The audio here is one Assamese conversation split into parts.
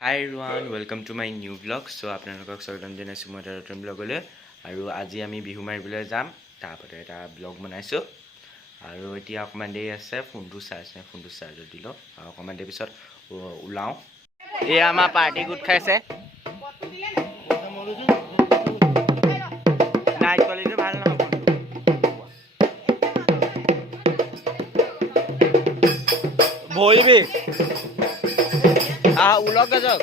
Hi everyone, welcome to my new vlog. So আপোনালোকক স্বাগতম জনাইছো মই এটা নতুন ব্লগলৈ আৰু আজি আমি বিহু মাৰিবলৈ যাম তাৰপতে এটা ব্লগ বনাইছো আৰু এতিয়া অকমান দেৰি আছে ফোনটো চাৰ্জত দিলো আৰু অকমান দেৰি পিছত উলাও এই আমাৰ পাৰ্টি গুট খাইছে নাইট কোৱালিটি ভাল নহব ভইবি উলক গজক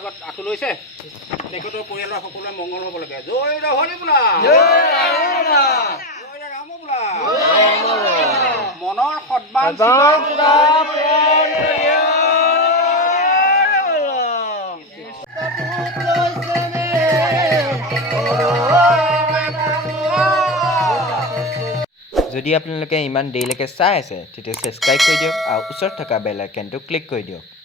আগত আঁঠু লৈছে তেখেতৰ পৰিয়ালৰ সকলোৱে মংগল হ'ব লাগে জয় হৰি বোলা ৰাম বোলা মনৰ সদ্বান যদি আপোনালোকে ইমান দেৰিলৈকে চাই আছে তেতিয়া সাবস্ক্ৰাইব কৰি দিয়ক আৰু ওচৰত থকা বেল আইকনটো ক্লিক কৰি দিয়ক